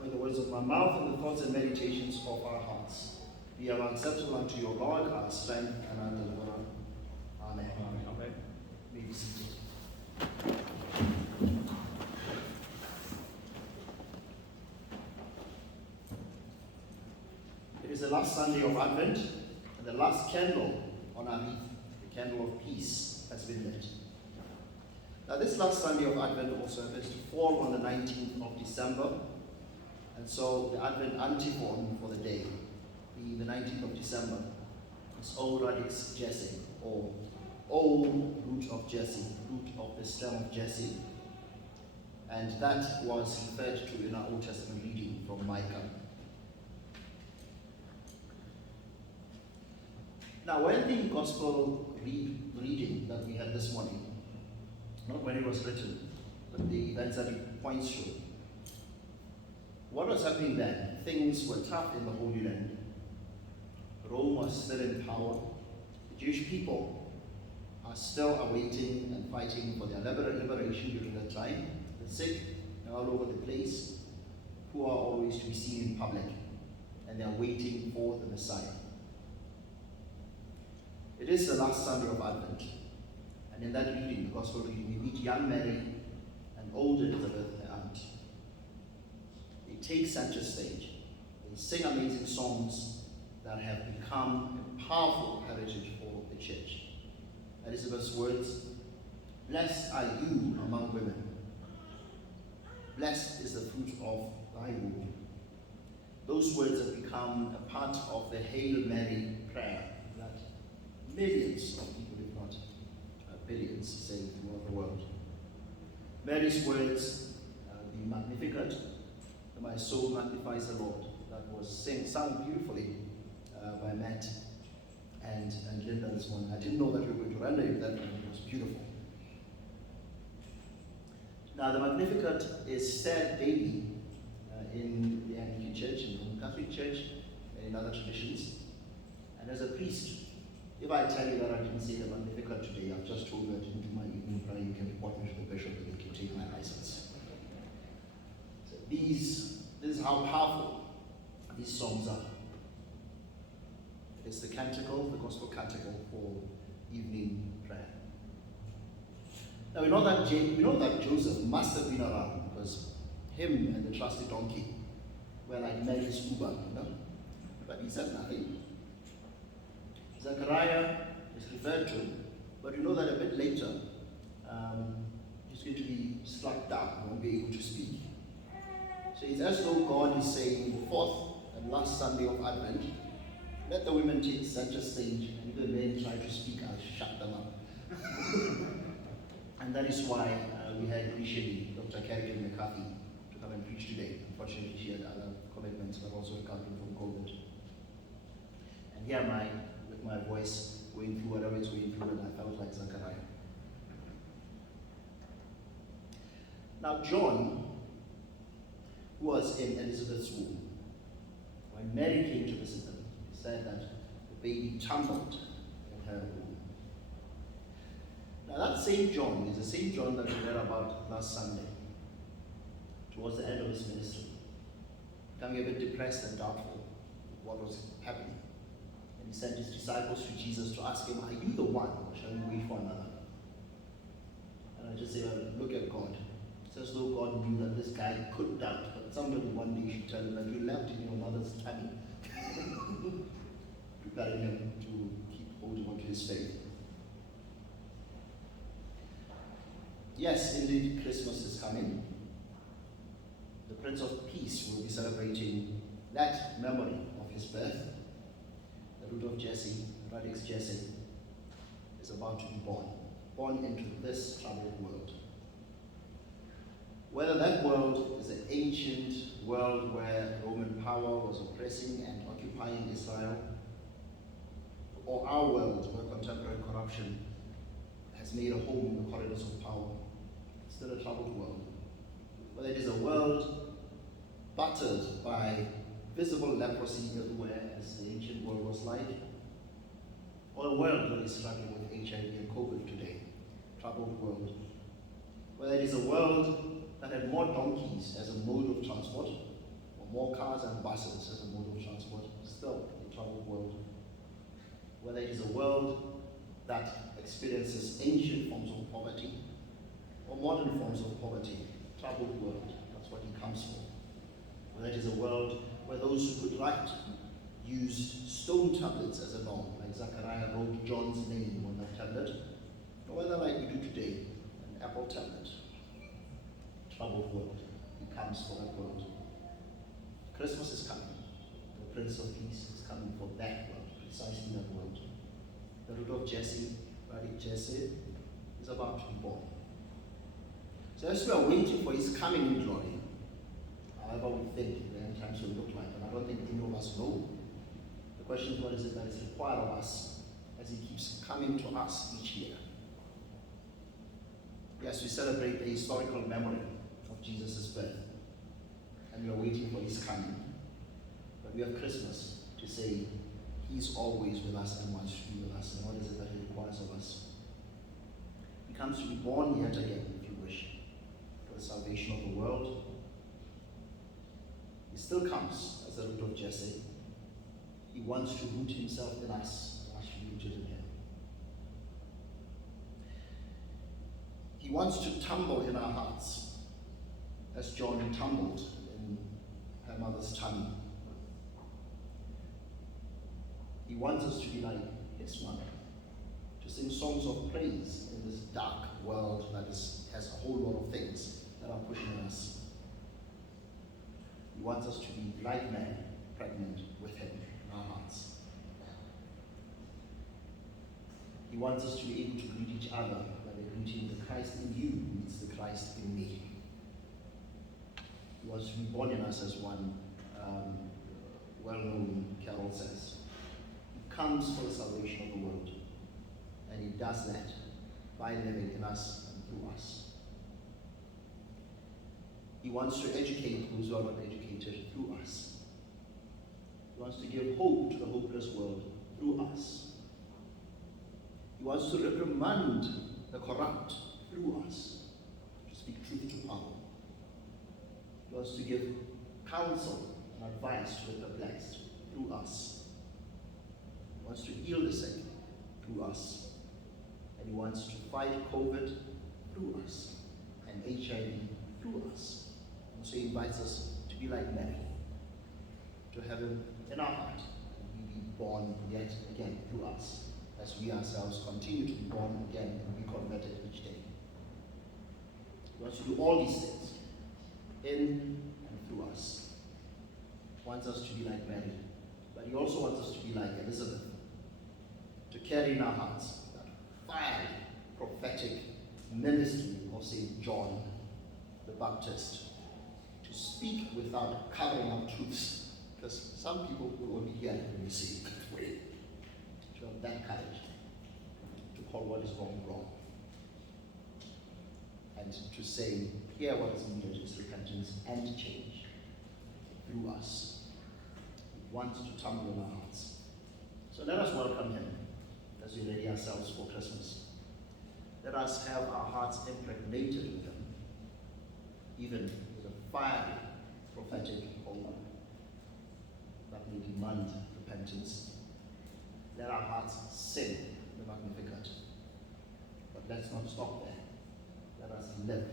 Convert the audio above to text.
Now may the words of my mouth and the thoughts and meditations of our hearts be acceptable unto your Lord, our strength and our deliverer. Amen. Amen. May be seated. It is the last Sunday of Advent, and the last candle on our wreath, the candle of peace, has been lit. Now this last Sunday of Advent also happens to fall on the 19th of December, and so the Advent antiphon for the day, being the 19th of December, is O Radix Jesse, or O root of Jesse, root of the stem of Jesse. And that was referred to in our Old Testament reading from Micah. Now, when the Gospel reading that we had this morning, not when it was written, but the events that it points to, what was happening then? Things were tough in the Holy Land. Rome was still in power. The Jewish people are still awaiting and fighting for their liberation during that time. The sick are all over the place, who are always to be seen in public, and they are waiting for the Messiah. It is the last Sunday of Advent, and in that reading, the Gospel reading, we meet young Mary and old Elizabeth, her aunt. They take center stage. They sing amazing songs that have become a powerful heritage for the church. Elizabeth's words, "Blessed are you among women. Blessed is the fruit of thy womb." Those words have become a part of the Hail Mary prayer that millions of people, if not billions, say throughout the world. Mary's words, the Magnificat, "My soul magnifies the Lord," that was sung beautifully by Matt and Linda this morning. I didn't know that we were going to render it that way. It was beautiful. Now, the Magnificat is said daily in the Anglican Church, in the Roman Catholic Church, and in other traditions. And as a priest, if I tell you that I didn't say the Magnificat today, I've just told you I didn't do my evening prayer, you can report me to the bishop and they can take my license. So this is how powerful these songs are. It is the canticle, the gospel canticle for evening prayer. Now we know that Joseph must have been around, because him and the trusty donkey were like Mary's Uber, but he said nothing. Zechariah is referred to, but we know that a bit later he's going to be struck down, won't be able to speak. So it's as though God is saying, the fourth and last Sunday of Advent, let the women take center stage, and if the men try to speak, I'll shut them up. And that is why we had initially Dr. Kerrigan McCarthy to come and preach today. Unfortunately, she had other commitments, but also recovering from COVID. And here am I, with my voice going through whatever it's going through, and I felt like Zechariah. Now, John, who was in Elizabeth's womb, when Mary came to visit them, he said that the baby tumbled in her womb. Now, that same John is the same John that we read about last Sunday, towards the end of his ministry, becoming a bit depressed and doubtful what was happening. And he sent his disciples to Jesus to ask him, "Are you the one, or shall we wait for another?" And I just say, well, look at God. It's as though God knew that this guy could doubt, but somebody one day should tell him that you left in your mother's tummy, preparing him to keep holding on to his faith. Yes, indeed, Christmas is coming. The Prince of Peace will be celebrating that memory of his birth. The root of Jesse, Radix Jesse, is about to be born into this troubled world. Whether that world is an ancient world where Roman power was oppressing and occupying Israel, or our world where contemporary corruption has made a home in the corridors of power, it's still a troubled world. Whether it is a world battered by visible leprosy everywhere, as the ancient world was like, or a world that is struggling with HIV and COVID today, troubled world. Whether it is a world that had more donkeys as a mode of transport more cars and buses as a mode of transport, still a troubled world. Whether it is a world that experiences ancient forms of poverty or modern forms of poverty, troubled world, that's what he comes for. Whether it is a world where those who could write used stone tablets as a norm, like Zechariah wrote John's name on that tablet, or whether, like we do today, an Apple tablet. Troubled world. He comes for that world. Christmas is coming. The Prince of Peace is coming for that world, precisely that world. The root of Jesse, Jesse, is about to be born. So as we are waiting for his coming in glory, however we think the end times will look like, and I don't think any of us know, the question is, what is it that is required of us as he keeps coming to us each year? Yes, we celebrate the historical memory of Jesus' birth, and we are waiting for his coming. But we have Christmas to say he's always with us and wants to be with us, and what is it that he requires of us? He comes to be born yet again, if you wish, for the salvation of the world. He still comes as the root of Jesse. He wants to root himself in us, and us to be rooted in him. He wants to tumble in our hearts, as John tumbled in her mother's tummy. He wants us to be like his mother, to sing songs of praise in this dark world that has a whole lot of things that are pushing us. He wants us to be like Mary, pregnant with him in our hearts. He wants us to be able to greet each other by the greeting, the Christ in you meets the Christ in me. He wants to be born in us, as one well-known carol says. He comes for the salvation of the world, and he does that by living in us and through us. He wants to educate those who are not educated through us. He wants to give hope to the hopeless world through us. He wants to reprimand the corrupt through us, to speak truth to power. He wants to give counsel and advice to the perplexed through us. He wants to heal the sick through us. And he wants to fight COVID through us, and HIV through us. And so he invites us to be like Mary, to have him in our heart, and he be born yet again through us, as we ourselves continue to be born again and be converted each day. He wants to do all these things in and through us. He wants us to be like Mary, but he also wants us to be like Elizabeth, to carry in our hearts that fiery prophetic ministry of St. John the Baptist, to speak without covering up truths, because some people will only hear it when you say it that way. To have that courage to call what is wrong wrong, and to say, here what is needed is repentance and change through us. He wants to tumble in our hearts. So let us welcome him as we ready ourselves for Christmas. Let us have our hearts impregnated with him, even with a fiery prophetic hope that may demand repentance. Let our hearts sing the Magnificat. But let's not stop there. Let us live